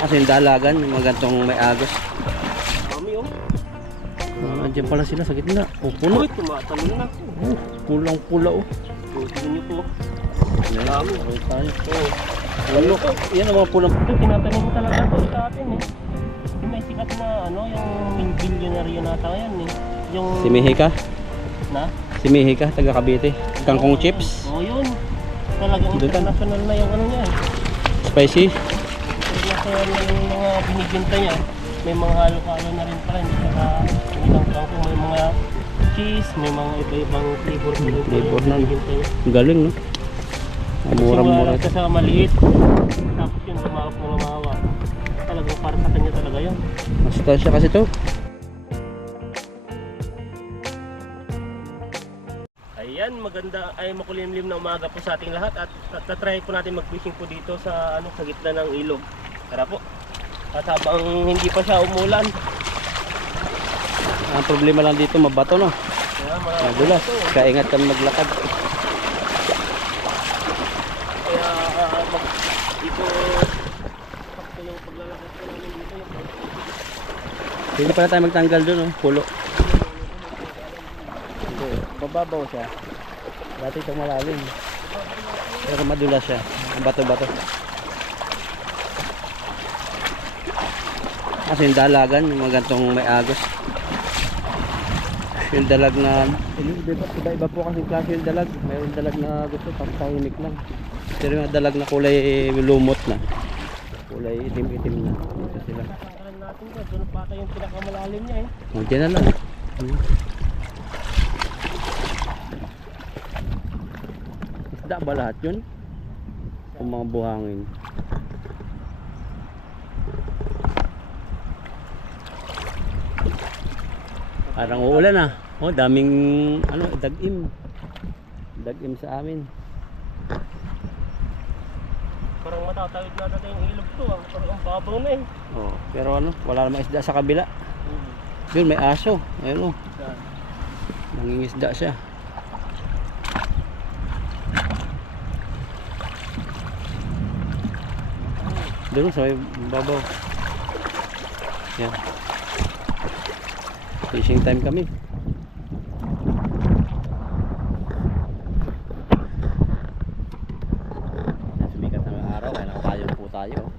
Kasi yung dalagan, yung mga gantong may agos. Mami oh. Andiyan pala sila sa gitna. Oh, puno. Uy, tumatalon na. Oh, pulang-pula oh. Tingnan nyo po. Yan, Dami. okay tayo. Oh. Pulo. Yan ang mga pulang. Ito, tinatanim ko talaga ito sa atin eh. Yung may sikat na ano, yung billionaire nata ngayon eh. Yung... Si Mihika. Na? Si Mihika, taga Cavite. Kangkong chips. Oo, yun. Talagang Doon ka. international na yung ano niya eh. Spicy. International na yung mga binibinta niya. May mga halo-halo na rin pala. Hindi lang kangkong. May mga cheese, may mga iba-ibang flavor na rin pala Flavor yung na. binibinta niya. Ang galing no. Mura-mura. Kasi sa maliit. Tapos yun, lumawak na lumawak. Talagang para sa kanya talaga yun. Masustansya kasi to. Ayan, maganda ay makulimlim na umaga po sa ating lahat at tatry po natin mag-fishing po dito sa sa gitna ng ilog. Tara po. At habang hindi pa siya umulan. Ang problema lang dito, mabato no. Kaya Madulas. Kaingat kami maglakad. Kaya dito sakto yung paglalakad ko namin dito. Hindi pala tayo magtanggal doon oh, pulo. Hindi, bababaw siya. Dati itong malalim. Pero madulas siya. Ang bato-bato. Kasi yung dalagan, yung mga gantong may agos. Yung dalag na... Iba-iba po kasi klase yung dalag. Mayroong dalag na gusto, tahimik lang. Pero yung dalag na kulay lumot na. Kulay itim-itim na. Ito sila. Tanggalan natin ko, doon pa yung pinakamalalim niya eh. Oh, dyan na lang. Isda ba lahat yun? O mga buhangin? Parang uulan ah. Oh, daming ano, dagim. Dagim sa amin. Parang matatawid na natin yung ilog to ah. Parang ang babaw na eh. Oh, pero ano, wala namang isda sa kabila. Yun, may aso. Ayun oh. Nangingisda siya. Doon sa may babaw. Yan. Fishing time kami. Sumikat na ng araw, kaya nakapayong po tayo.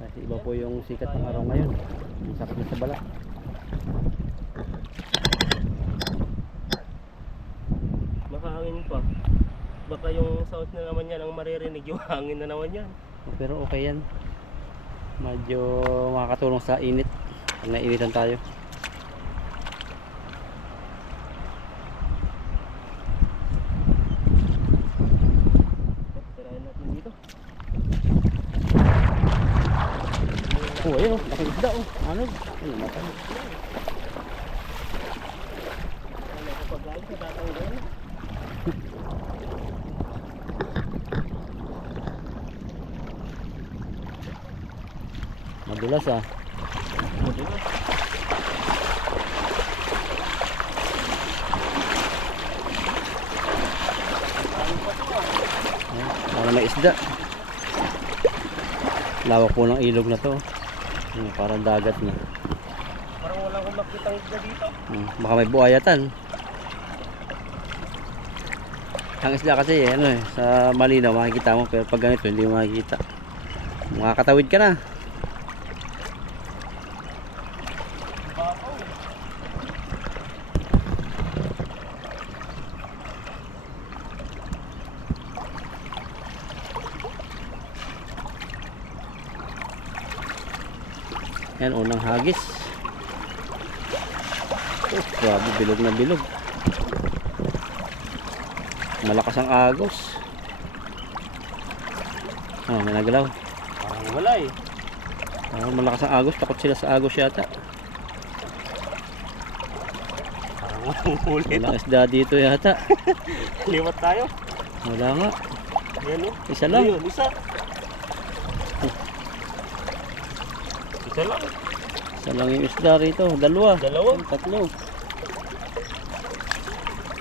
Kasi iba po yung sikat ng araw ngayon. Yung sakit na sa bala. Makahangin pa. Baka yung sound na naman yan ang maririnig, yung hangin na naman yan. Pero okay yan. Medyo makakatulong sa init. Pag nainitan tayo. Tirahin natin dito. Oh, ayun oh, laking isda oh. Ano? Ano naman? Ano kapag galing sa tatanggal? Madulas ah. Para may isda. Lawak po ng ilog na to. Parang dagat na. Parang wala akong makitang isda dito. Baka may buhayatan. Ang isda kasi ano eh, sa malinaw makikita mo, pero pag ganito hindi mo makikita. Makakatawid ka na. Yan, unang hagis. Oh, grabe, bilog na bilog. Malakas ang agos. Oh, may nagalaw. Parang wala eh. Malakas ang agos, takot sila sa agos yata. Parang walang huli. Walang isda dito yata. Liwat tayo. Wala nga. Yan oh. Isa lang. Ayun, isa. Isa lang. Isa lang yung isda rito. Dalawa. Dalawa. Tatlo.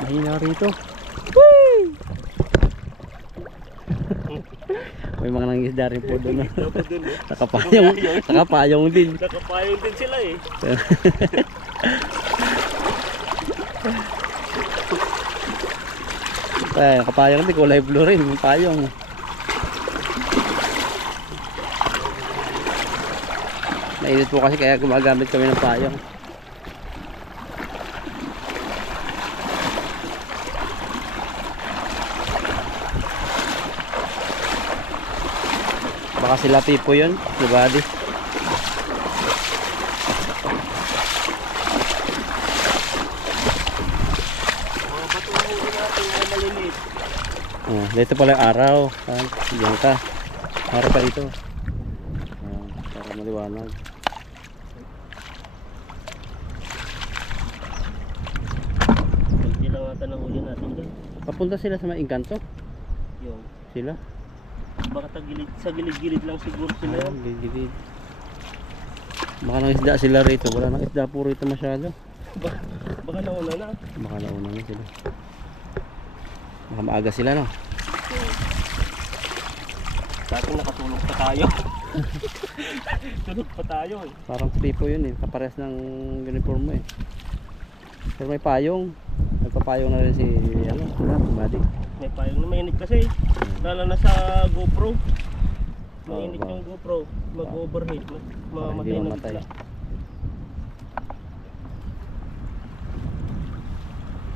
Mahina rito. May mga nangisda rin po doon. Dapat dun eh. Nakapayong din. Nakapayong din sila eh. Ay, nakapayong din. Kulay blue rin. Yung payong. Mainit po kasi kaya gumagamit kami ng payong. Baka sila Pipo yun, si Buddy. Mga bato na huli natin na maliliit. Oh, dito pala yung araw. Diyan ka. Araw pa dito. Para maliwanag. Kunti lang ata na huli natin doon. Papunta sila sa may Engkanto? Yung, Sila? baka sa gilid-gilid lang siguro sila yan. Gilid. Baka nang isda sila rito. Wala nang isda po rito masyado. Baka nauna na. Baka nauna na sila. Baka maaga sila, no? Sa atin nakatulog pa tayo. Tulog pa tayo eh. Parang Pipo yun eh. Kapares ng uniform mo eh. Pero may payong. Nagpapayong na rin si Buddy. May payong na mainit kasi. Lalo na sa GoPro. Mainit Oo. yung GoPro. Mag-overheat. Mamatay Hindi na mamatay. bigla.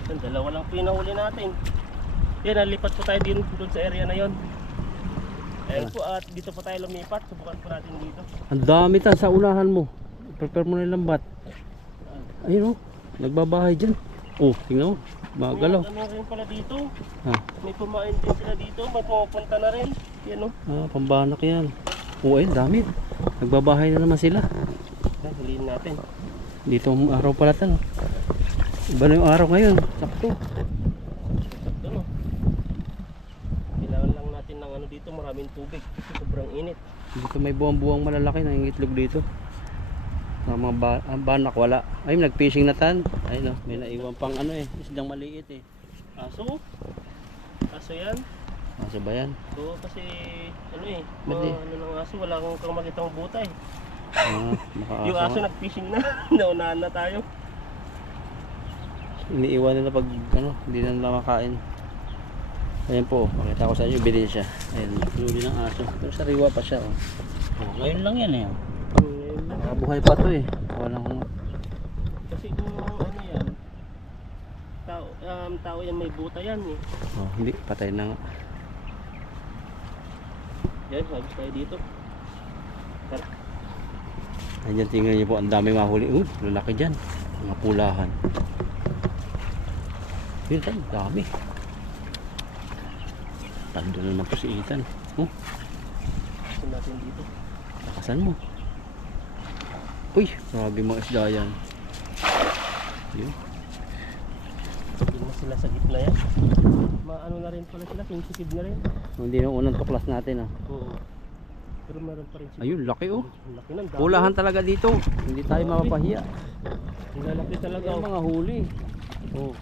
Yan, dalawa lang pinahuli natin. Yan, nalipat po tayo din doon sa area na yon. Ayun po, at dito po tayo lumipat. Subukan po natin dito. Ang dami ta sa unahan mo. Prepare mo na yung lambat. Ayun oh. Nagbabahay dyan. Oh, tingnan mo. Magalaw. May ano rin pala dito. Ah. May pumain din sila dito. May pumapunta na rin. Yan o. Pambanak yan. Oo, ayun, dami. Nagbabahay na naman sila. Yan, huliin natin. Dito ang araw pala tan. Iba na yung araw ngayon. Sakto. Ito no. Kailangan lang natin ng ano dito. Maraming tubig. Kasi sobrang init. Dito may buwang-buwang malalaki na itlog dito. Mga banak wala. Ay, nag-fishing na tan. Ay no, may naiwan pang ano eh. Isdang maliit eh. Aso. Aso yan. Aso ba yan? So kasi ano eh. Mali. Ano ng aso. Wala kang makitang buta eh. Makaaso Yung aso nga. nag-fishing na. Naunahan na tayo. Iniiwan nila pag ano, hindi na nila makain. Ayan po, makita ko sa inyo, bilhin siya. Ayan, huli ng aso. Pero sariwa pa siya. Ngayon lang yan eh. Buhay pa to eh. Walang Kasi kung ano yan. Tao yan may buta yan eh. hindi, patay na nga. Yan, habis tayo dito. Tara. Ayan, tingnan niyo po, ang dami mahuli. Lalaki dyan. Mga pulahan. Yun tayo, dami. Tando na naman po si Ethan. Gusto natin dito. Lakasan mo. Uy, grabe mga isda yan. Yun. Hindi na sila sa gitna yan. Maano na rin pala sila, sensitive na rin. Hindi yung unang tuklas natin ah. Oo. Pero meron pa rin sila. Ayun, laki oh. Ang laki ng dami. Pulahan talaga dito. Hindi tayo mapapahiya. Ang lalaki talaga. Yung mga huli. Oh.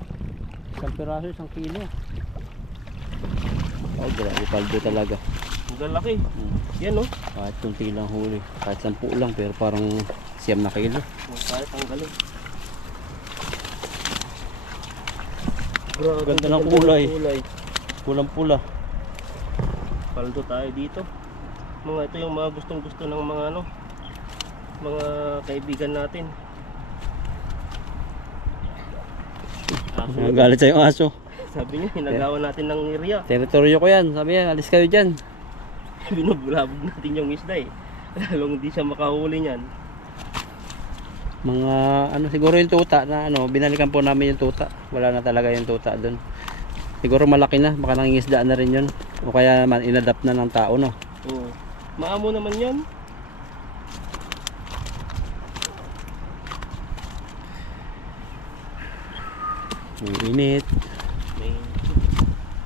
Isang piraso, 1 kilo. Oh, grabe paldo talaga. Ang lalaki. Yan oh. Kahit kunti lang huli. Kahit 10 lang, pero parang 9 na kilo. Kahit ang galing. Ganda ng kulay. Pulang pula. Paldo tayo dito. Mga ito yung mga gustong gusto ng mga ano, mga kaibigan natin. Aso. Galit sa yung aso. Sabi niya, hinagawan natin ng area. Teritoryo ko yan. Sabi niya, alis kayo dyan. Binubulabog natin yung isda eh. Lalong hindi siya makahuli niyan. Mga ano siguro yung tuta na ano, binalikan po namin yung tuta. Wala na talaga yung tuta doon. Siguro malaki na, baka nangingisdaan na rin yun. O kaya naman inadapt na ng tao, no. Oo. Maamo naman yan. Ang init. May...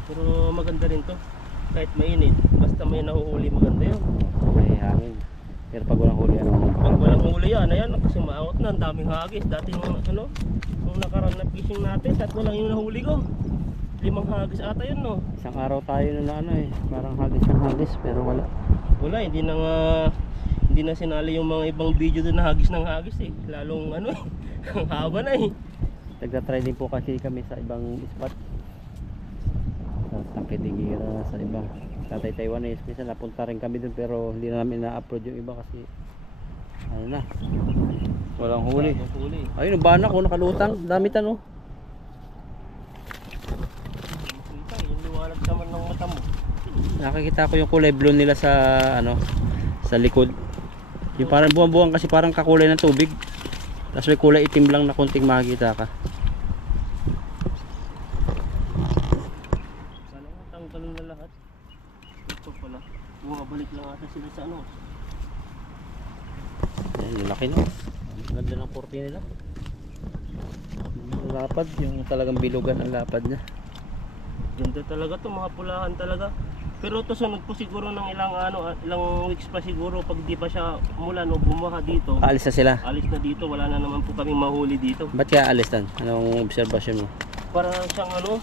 Pero maganda rin to. Kahit mainit, basta may nahuhuli maganda yun. May hangin. Pero pag walang huli, ano? Pag walang huli yan, ayan, kasi maawat na, ang daming hagis. Dati nung ano, nung nakaraan na fishing natin, tatlo lang yung nahuli ko. hagis ata yun, no? Isang araw tayo na ano eh, parang hagis ng hagis pero wala. Wala, hindi na sinali yung mga ibang video doon na hagis ng hagis eh. Lalong ano eh, ang haba na eh. Nagta-try din po kasi kami sa ibang spot. Sa Tangkitingira, sa ibang Tatay Taiwanese. Minsan napunta rin kami dun pero hindi na namin na-upload yung iba kasi ano na, walang huli. Walang huli. Ayun, ang banak ko nakalutang. Dami tanong. Kita, yung liwanag naman ng mata mo. Nakikita ko yung kulay blue nila sa ano, sa likod. Yung parang buwang-buwang kasi parang kakulay ng tubig. Tapos may kulay itim lang na konting makikita ka. Sana nga tanggal na lahat. Ito pala. Bumabalik lang ata sila sa ano. Ayan, yung laki no. Ang ganda ng porte nila. Yung lapad, yung talagang bilugan ang lapad niya. Ganda talaga to, mga pulahan talaga. Pero to sunod po siguro ng ilang weeks pa siguro pag di pa siya umulan o bumaha dito. Aalis na sila. Alis na dito, wala na naman po kaming mahuli dito. Ba't kaya alis tan? Anong observation mo? Parang siyang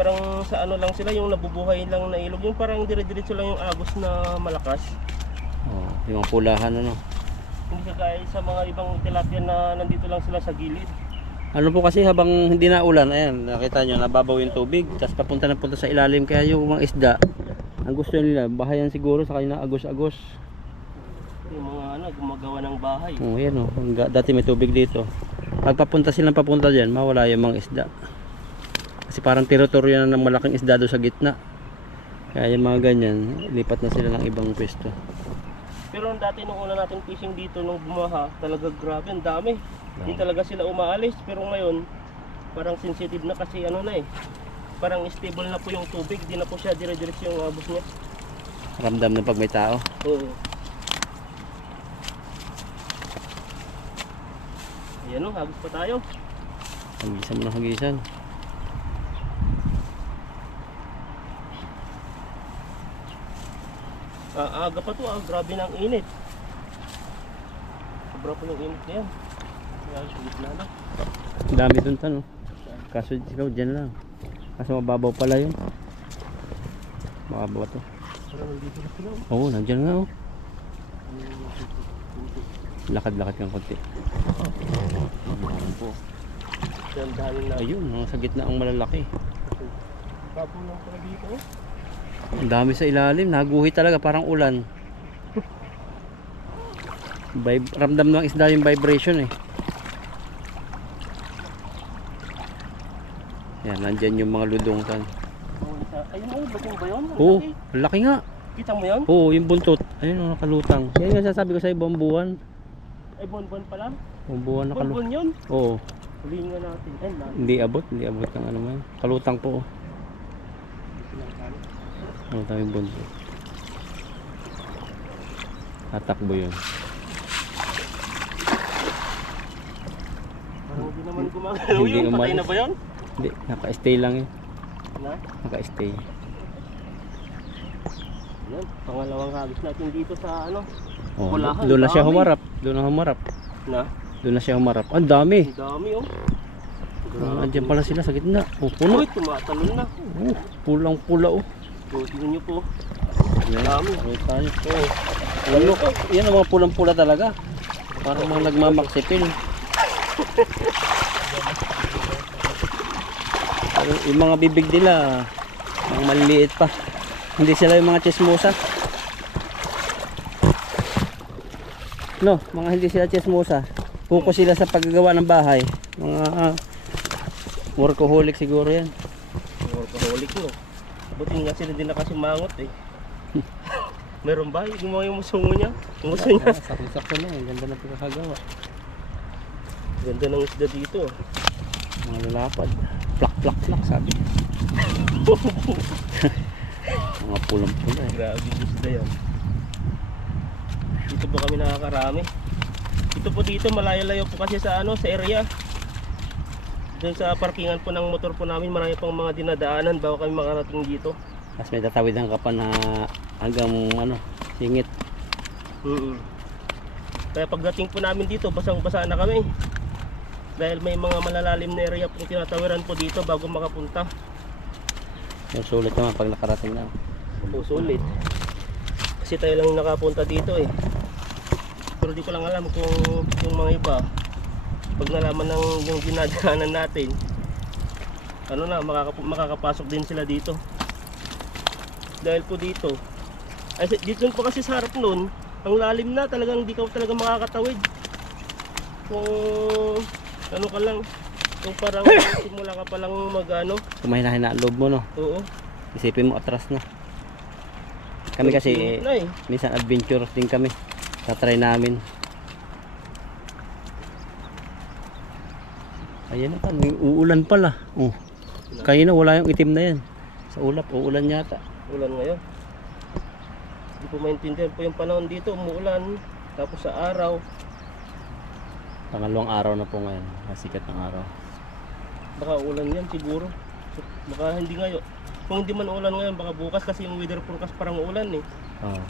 parang sa ano lang sila, yung nabubuhay lang na ilog, yung parang dire-diretso lang yung agos na malakas. Oh, yung pulahan ano. Hindi kagaya sa mga ibang tilapia na nandito lang sila sa gilid. Ano po kasi habang hindi na ulan, ayan, nakita nyo, nababaw yung tubig, tapos papunta na punta sa ilalim, kaya yung mga isda, ang gusto nila, bahayan siguro sa kanya agos-agos. Yung mga gumagawa ng bahay. Oh, yan oh, dati may tubig dito. Pag papunta silang papunta dyan, mawala yung mga isda. Kasi parang teritoryo na ng malaking isda doon sa gitna. Kaya yung mga ganyan, lipat na sila ng ibang pwesto. Pero dati nung una natin fishing dito nung bumaha, talaga grabe, ang dami. Hindi talaga sila umaalis, pero ngayon parang sensitive na kasi ano na eh. Parang stable na po yung tubig, di na po siya dire-diretso yung abos niya. Ramdam na pag may tao. Oo. Ayan o, hagis pa tayo. Hagisan mo na hagisan. Aga pa to, grabe ng init. Sobra po yung init na yan. Kaya sa gitna na. Ang dami dun tanong. Kaso ikaw dyan lang. Kaso mababaw pala yun. Mababaw to. Parang nandito na sila. Oo, nandyan nga oh. Lakad-lakad kang konti. Dandahanin na. Ayun, sa gitna ang malalaki. Papo lang pala dito. Ang dami sa ilalim, naguhi talaga parang ulan. Ramdam ng isda yung vibration eh. Yan, nandyan yung mga ludongtan. Ayun o, lugong ba yun? Ang Oo, laki. laki nga. Kita mo yun? Oo, yung buntot. Ayun, nakalutang. Yan yung sasabi ko sa ibang buwan. Ay, bon-bon pa lang? Buwan nakalutang. Bon-bon yun? Oo, Huliin nga natin. Ay, natin. hindi abot ng ano man. Kalutang po. Kalutang yung buntot. Tatakbo yun. Parang hindi naman gumagalaw Hindi yun. Patay umalis. na ba yun? Hindi, naka-stay lang yun. Na? Naka-stay. Yan, pangalawang hagis natin dito sa ano. Oh, Pulahan, doon na siya dami. humarap. Doon na humarap. Na? Doon na siya humarap. Ang dami. Ang dami oh. Andiyan pala sila sa gitna. Oh, puno. Uy, tumatalon na. Pulang-pula oh. So, tingnan nyo po. Yan. Dami. Okay tayo. Oo. Ano, yan ang mga pulang-pula talaga. Parang mga nagmamaksipil. Pero yung mga bibig nila, mga maliliit pa. Hindi sila yung mga chismosa. No, mga hindi sila chismosa. Focus sila sa paggagawa ng bahay. Mga workaholic siguro yan. Workaholic no. Buti nga sila din na kasi mangot eh. Meron ba? Gumawa yung musungo niya. Yung muso niya. Sakto na, ang ganda ng pagkakagawa. Ganda ng isda dito. Mga lalapad. Plak sabi. Mga pulang-pula eh. Grabe yung isda yan. Dito po kami nakakarami. Ito po dito, malayo-layo po kasi sa ano, sa area. Doon sa parkingan po ng motor po namin, marami pang mga dinadaanan bago kami makarating dito. Tapos may tatawidan ka pa na hanggang ano, singit. Kaya pagdating po namin dito, basang-basa na kami. Dahil may mga malalalim na area po tinatawiran po dito bago makapunta. Yung sulit naman pag nakarating na. Sulit. Kasi tayo lang nakapunta dito eh. Pero di ko lang alam kung yung mga iba, pag nalaman ng yung dinadaanan natin, ano na, makakapasok din sila dito. Dahil po dito, ay dito pa kasi sa harap nun, ang lalim na, talagang di ka talaga makakatawid. Kung ano ka lang, kung parang simula ka palang mag-ano. Kumahina-hina ang loob mo, no? Oo. Isipin mo atras na. Kami kasi na eh. minsan adventure din kami. Tatry namin. Ayan na, may uulan pala. Oh. Kanina wala yung itim na yan. Sa ulap, uulan yata. Ulan ngayon. Hindi ko maintindihan po yung panahon dito, umuulan. Tapos sa araw, Pangalawang araw na po ngayon. Masikat ng araw. baka ulan yan siguro. Baka hindi ngayon. Kung hindi man ulan ngayon, baka bukas kasi yung weather forecast parang ulan eh. Oh.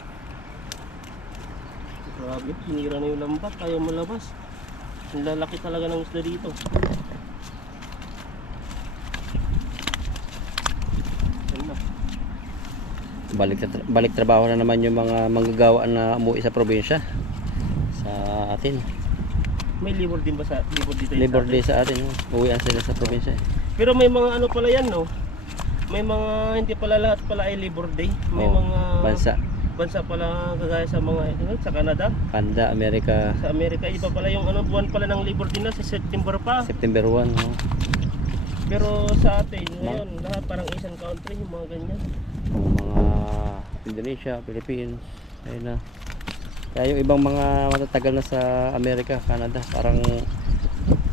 Grabe, sinira na yung lambat, ayaw malabas. Ang lalaki talaga ng isda dito. Yan na. Balik trabaho na naman yung mga manggagawa na umuwi sa probinsya. Sa atin. May libor din ba sa libor dito? yung Labor sa atin? Day sa atin. Uwian sila sa probinsya. Pero may mga ano pala yan, no? May mga, hindi pala lahat pala ay Labor Day. May Oh, mga bansa. pala kagaya sa mga, sa Canada, Canada, Amerika. sa Amerika. Iba pala yung ano, buwan pala ng Labor Day na, sa September pa. September 1. No? Pero sa atin, ngayon, lahat parang Asian country, yung mga ganyan. Yung mga Indonesia, Philippines. Ayun na. Kaya yung ibang mga matatagal na sa Amerika, Canada, parang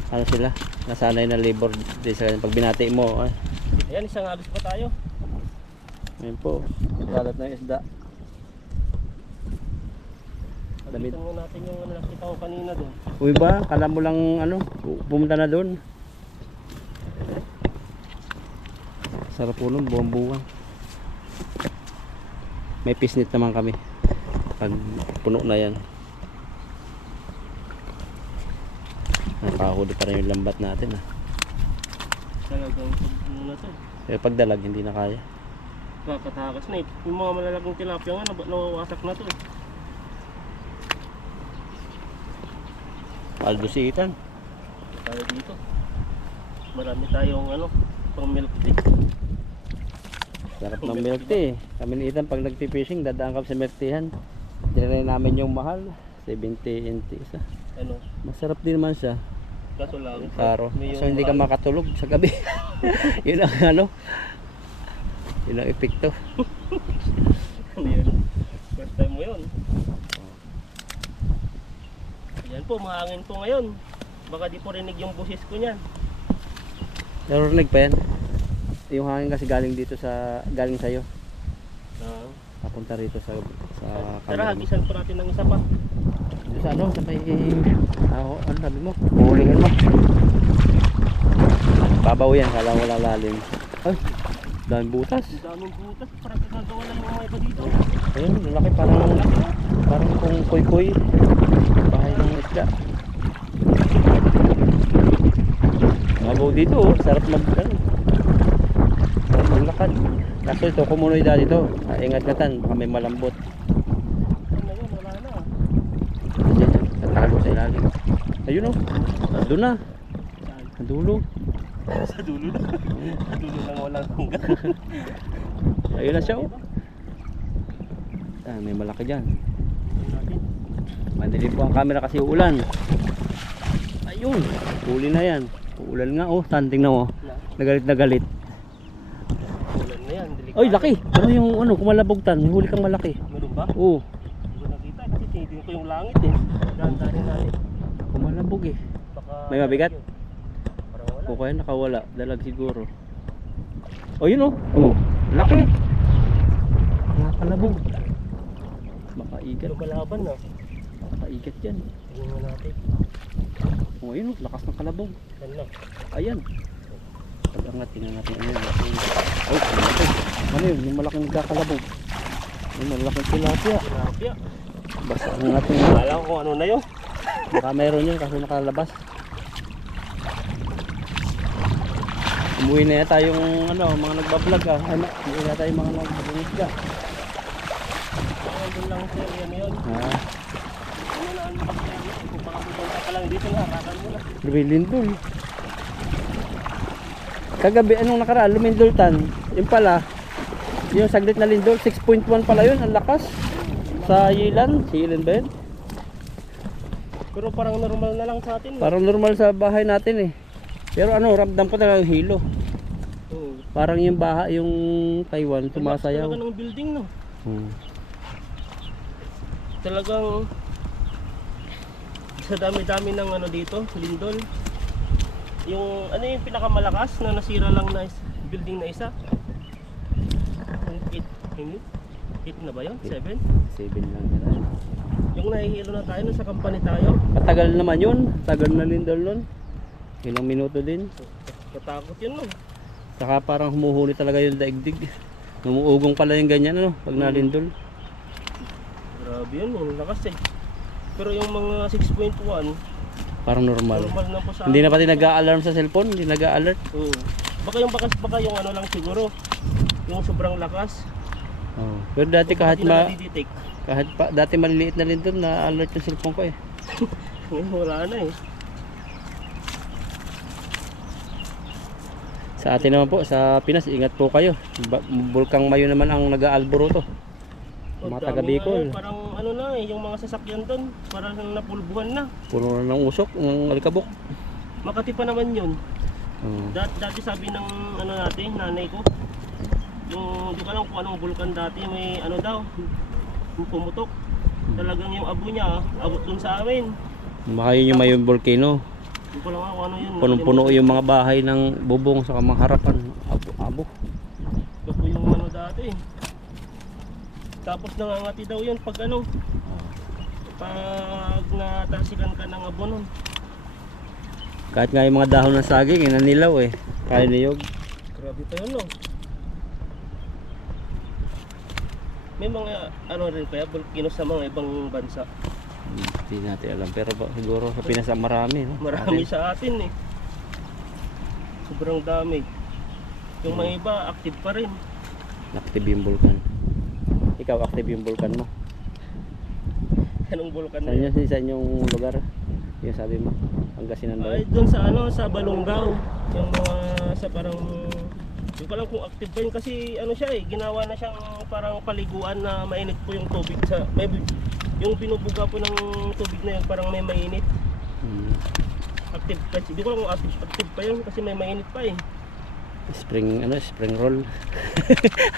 ano sila, nasanay na Labor Day sila. Pag binati mo, ay, Ayan, isang agos pa tayo. ayun po, kalat na yung isda. Damit. Pagkitan mo natin yung ano, nakita ko kanina doon. Uy ba, kala mo lang ano, pumunta na doon. Sarap po nun, buwang-buwang. May pisnit naman kami pag puno na yan. Nakahuli pa rin yung lambat natin. Talagang ano na to. Pero pag dalag hindi na kaya. Kakatakas na eh. Yung mga malalaking tilapia nga, nawawasak na to eh. Albusitan. Tayo dito. Marami tayong ano, pang milk tea. Sarap ng milk tea. Kami ni Ethan pag nagpi-fishing, dadaan kami sa milk teahan. Dinala namin yung mahal, 70 NT isa. Ano, Masarap din naman siya. kaso lang. Karo. may So yung hindi ka ano, makatulog sa gabi. Yun ang ano. Yun ang epekto. ano yun? First time mo yun. Ayan po, mahangin po ngayon. Baka di po rinig yung busis ko niyan. Narurinig pa yan. Yung hangin kasi galing dito sa, galing sa'yo. Papunta rito sa Tara, camera mo. hagisan po natin ng isa pa. Dito sa ano, sa may, ano sabi mo? Huhulingan mo. Babaw yan, kala wala lalim. Ay, daming butas. Ang daming butas, parang kagagawa lang yung mga iba dito. Ayun, lalaki parang kung kuy-kuy. Bahay ng isda. Mabaw dito, oh. Sarap maglakad. Kaso ito, kumunoy dati ito. Ingat-ingatan, baka may malambot. Ano na yun, wala na. Ayan, tatago sa ilalim. Ayun oh, doon na. Saan? Sa dulo. Sa dulo na. Sa dulo lang walang hanggan. Ayun na siya oh. May malaki dyan. Madilim po ang camera kasi ulan. Ayun, huli na yan. Uulan nga oh, tanding na oh. Nagalit na galit. Ulan na yan, delikado. Oy, laki. Pero yung ano, kumalabog tan, may huli kang malaki. Meron ba? Oo, Hindi ko nakita kasi tinitingnan ko yung langit eh. Dahan-dahan natin. kumalabog eh. Baka May mabigat? parang wala. O kaya nakawala, dalag siguro. O yun oh. Oh, laki. Nakalabog. Makaigat. Lumalaban na. Makaigat yan. Tingnan natin. O yun oh, lakas ng kalabog. Yan lang. Ayan. Pag-angat, tingnan natin ano yun. Oh, malaki. Ano yun? Yung malaking nagkakalabog. Yung malaking tilapia. Tilapia. Basta ang natin. Akala ko kung ano na yun. Baka meron yun kasi nakalabas. Umuwi na yata yung ano, mga nagbablog ah. Ay, umuwi na tayo mga nagbablog ka. Doon lang sir, yan yun. Ah, Ano na ano kasi yan, kung baka pupunta ka lang dito na, harakan mo na. lumilindol. Kagabi, anong nakaraan, lumindol-tan. Yung pala, yung saglit na lindol, 6.1 pala yun, ang lakas. Sa Yilan, si Yilan ba yun? Pero parang normal na lang sa atin. Parang normal sa bahay natin eh. Pero ano, ramdam ko talaga yung hilo. Oo. Parang yung baha, yung Taiwan, sumasayaw. Talaga ng building no. Hmm. Talagang sa dami-dami ng ano dito, lindol. Yung ano yung pinakamalakas na nasira lang na building na isa? Yung 8 na ba yun? 7? 7 lang yun. Yung nahihilo na tayo sa company tayo. Matagal naman yun. Tagal na lindol nun. Ilang minuto din. Katakot yun no. Saka parang humuhuli talaga yung daigdig. Numuugong pala yung ganyan ano, pag nalindol. Grabe yun, yung lakas eh. Pero yung mga 6.1, Parang normal. normal na po sa Hindi na amin. pati nag-a-alarm sa cellphone. Hindi nag-a-alert. Oo. Baka yung ano lang siguro. Yung sobrang lakas. Oh. Pero dati kahit Hindi na nadidetect. kahit pa dati maliliit na lindol na-alert yung cellphone ko eh. Ngayon wala na eh. Sa atin naman po, sa Pinas, ingat po kayo. Bulkang Mayo naman ang nag-aalboroto. Ang Mga dami taga nga Bicol. yun, parang ano na eh, yung mga sasakyan doon, parang napulbuhan na. Puno na ng usok, ng alikabok. Makati pa naman yun. Oh. Dati sabi ng ano natin, nanay ko, yung di ko alam kung anong bulkan dati, may ano daw, yung pumutok. Talagang yung abo niya, abot dun sa amin. Baka yun yung Mayon volcano. Hindi ko lang ako ano yun. Punong-puno yung mga bahay ng bubong sa mga harapan. Abo. Ito po yung ano dati. Tapos nangangati daw yun pag ano, pag natalsikan ka ng abo nun. Kahit nga yung mga dahon ng saging, inanilaw eh. Kaya niyog. Grabe pa yun no. May mga ano rin kaya volcano sa mga ibang bansa. Hindi natin alam. Pero siguro sa Pinas marami. No? Marami sa atin eh. Sobrang dami. Yung mga iba active pa rin. Active yung vulkan. Ikaw, active yung vulkan mo. Anong bulkan na Saan yun? yun? Sa inyong lugar? Yung sabi mo, Pangasinan daw. Ay, doon sa ano, sa Balongaw. Yung mga sa parang hindi ko alam kung active pa yun kasi ano siya eh, ginawa na siyang parang paliguan na mainit po yung tubig sa yung binubuga po ng tubig na yun parang may mainit. Hmm. Active kasi, hindi ko alam kung active pa yun kasi may mainit pa eh. Spring, spring roll.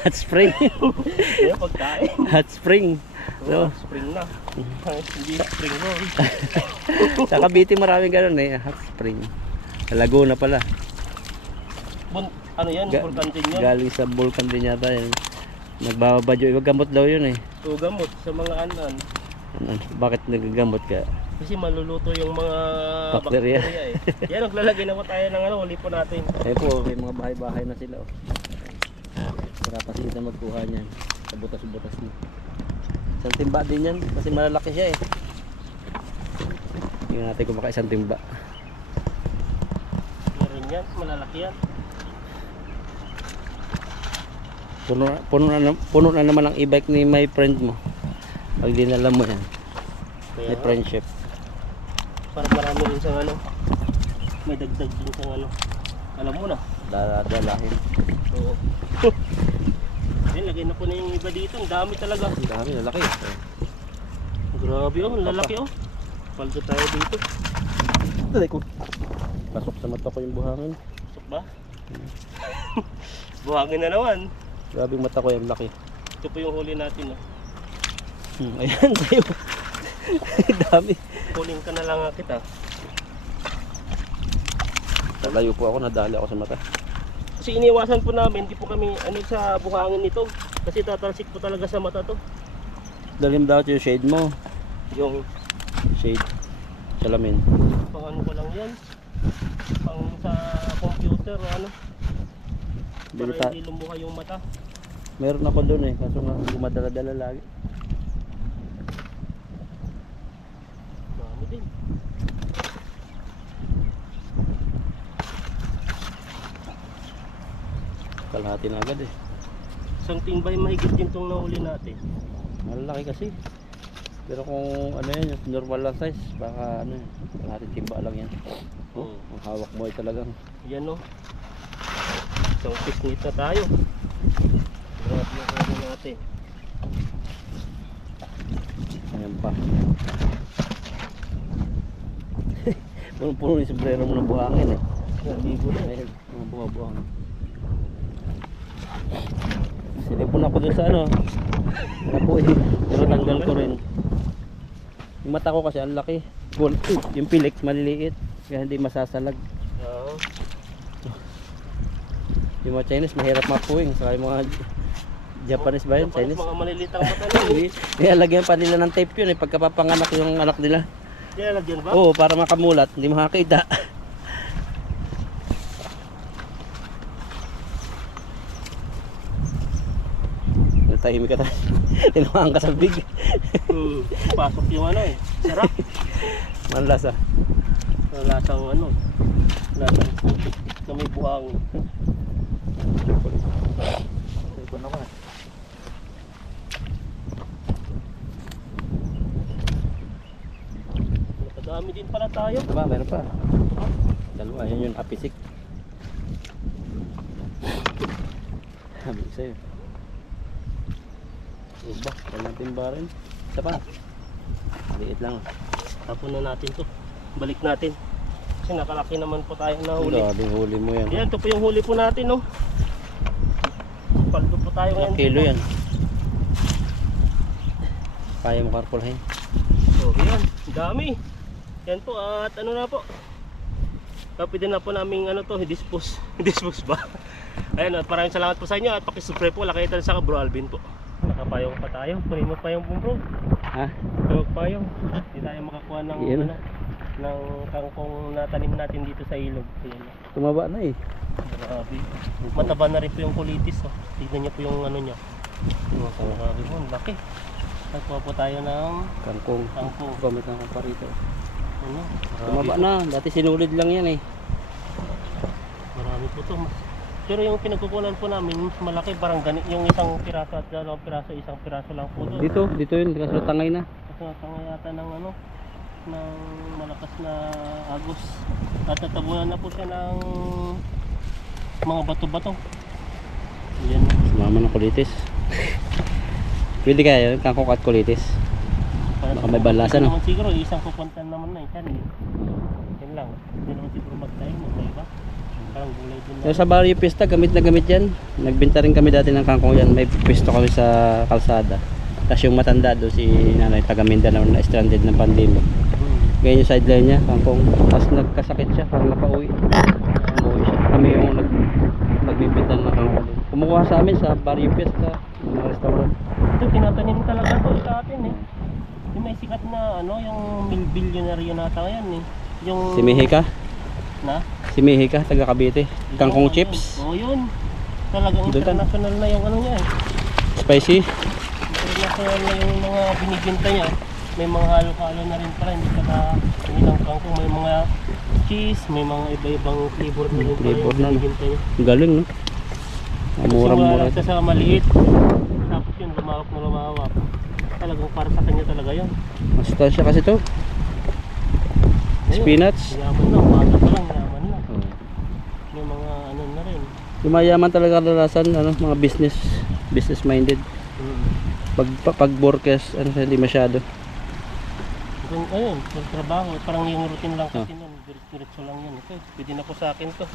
Hot spring. Kaya pagkain. Hot spring. So, So, spring na. Hindi spring roll. sa Cavite maraming ganun eh. Hot spring. Sa Laguna pala. Ano yan? Vulkan din yan. Galing sa vulkan din yata yun. Nagbabadyo. Gamot daw yun eh. So, gamot sa mga anan. Bakit nagagamot ka? Kasi maluluto yung mga Bakterya. eh. Yan, naglalagay na po tayo ng ano, ulit po natin. Eh po, may mga bahay-bahay na sila. Oh. Para pa sila magkuha niyan. Sa butas-butas niya. Isang timba din yan. Kasi malalaki siya eh. Tingnan natin kung maka isang timba. Meron yan, malalaki yan. Puno na naman ang e-bike ni my friend mo. Pag dinala mo yan. Kaya May friendship. para marami rin siyang ano, may dagdag din siyang ano. Alam mo na. Dalahin. Oo. Ayun, lagay na po na yung iba dito. Ang dami talaga. Ang dami, lalaki. Grabe oh, ang lalaki oh. Paldo tayo dito. Dali ko. Pasok sa mata ko yung buhangin. Pasok ba? Buhangin na naman. Grabe yung mata ko yung laki. Ito po yung huli natin oh. Ayan tayo. Dami. Kunin ka na lang kita. Nalayo po ako, nadali ako sa mata. Kasi iniwasan po namin, hindi po kami ano sa buhangin nito. Kasi tatalsik po talaga sa mata to. Dalim daw yung shade mo. Yung Shade. Salamin. pang ano ko lang yan. Pang sa computer o ano. Para Bilita. hindi lumuha yung mata. Meron ako doon eh, kaso nga gumadala-dala lagi. Dami din. Kalahati na agad eh. Isang timbay mahigit din itong nahuli natin. Malalaki kasi. Pero kung ano yan, yung normal lang size, baka ano, kalahati timba lang yan. Oh, ang hawak mo ay talagang. Yan o. Isang fish nito tayo. Grabe yung ano natin. Ayan pa. Puno-puno yung sombrero mo ng buhangin eh. Ligo na. Ayan, mga buha-buhangin. Sinipon ako dun sa ano. Napuwi. Pero tanggal ko rin. Yung mata ko kasi ang laki. Yung pilik maliliit. Kaya hindi masasalag. Oo. Yung mga Chinese mahirap mapuwing. Saka yung mga Japanese ba yun? Chinese? Mga malilitang mata na. Kaya lagyan pa nila ng tape yun eh. Pagkapapanganak yung anak nila. Kaya lagyan ba? Oo, para makamulat. Hindi makakita. Tahimik ka tayo. Tinamaan ka sa big. Pasok yung ano eh. Sarap. Manlasa. Lasang ano. Lasang putik na may buhangin. Ipon ako eh. Nakadami din pala tayo. Diba, meron pa. Dalawa, yan yung apisik. Sabi ko sa'yo. Diba, wala natin ba rin? Isa pa. Liit lang. Tapon na natin to. Balik natin. Kasi nakalaki naman po tayo na huli. Grabe, huli mo yan. Yan, ito po yung huli po natin, no? Paldo po tayo ngayon. Ilang kilo yan? Kaya mo karpulhin. So, yan. Dami. Yan po, at ano na po. Pwede na po namin ano to, dispose. Dispose ba? Ayan, at maraming salamat po sa inyo. At pakisubscribe po. Lakay tayo sa Bro Alvin po. Nakapayong pa tayo. Punin mo pa yung bro. Ha? Tawag payong. Hindi tayo makakuha ng Yan. ano, ng kangkong na tanim natin dito sa ilog. Ayan. Tumaba na eh. Grabe. Mataba na rin po yung kulitis. Oh. Tignan niyo po yung ano niya. Grabe po, laki. Nagkuha po tayo ng Kangkong. kangkong. Gamit ng kangkong rito. Ano? Tumaba na. Dati sinulid lang yan eh. Marami po to. Pero yung pinagkukunan po namin, malaki, parang ganit yung isang piraso at dalawang piraso, isang piraso lang po doon. Dito yun. Kaso tangay na. Kasi natanga yata ng ano, ng malakas na agos. At natabunan na po siya ng mga bato-bato. Yan. Sumama ng kulitis. Pwede kaya yun. Kangkong at kulitis. Baka may balasan, no? Naman siguro, isang pupuntan naman na yan. Yan lang. Hindi naman siguro magtayo. Magtaiba. Parang gulay din na. Pero sa Barrio Pista, gamit na gamit yan. Nagbenta rin kami dati ng kangkong yan. May pwesto kami sa kalsada. Tapos yung matanda doon, si nanay taga Mindanao na stranded ng pandemic. Ganyan yung sideline niya, kangkong. Tapos nagkasakit siya, parang napauwi. Umuwi siya. Kami yung nagbibenta ng kangkong. Kumukuha sa amin sa Barrio Pista, mga restaurant. Ito, tinatanim talaga to sa atin eh. Yung may sikat na ano, yung billionaire nata ngayon eh. Yung Si Mihika. na? Si Mihika, taga Cavite. Kangkong chips. Oo, yun. Talagang Doon ka. international na yung ano niya eh. Spicy. International na yung mga binibinta niya. May mga halo-halo na rin pala. Hindi lang kangkong. May mga cheese, may mga iba-ibang flavor na rin pala Flavor yung na, no? binibinta niya. Ang galing, no? Mura-mura. Simula lang siya sa maliit. Tapos yun, lumawak na lumawak. Talagang para sa kanya talaga yun. Masustansya kasi to. Ayun, Spinach. yaman na, umaga pa lang, yaman na. Oh. Yung mga ano na rin. Lumayaman talaga kadalasan, ano, mga business minded. Pag workers, ano, hindi masyado. Ayun, trabaho, parang yung routine lang kasi Oh. nun, diretso lang yan. Okay, pwede na po sa akin to.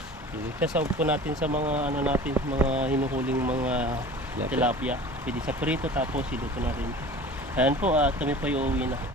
Sasawag po natin sa mga ano natin, mga hinuhuling mga tilapia. Pwede sa prito tapos iluto na rin. Ayan po, kami po yung uwi na.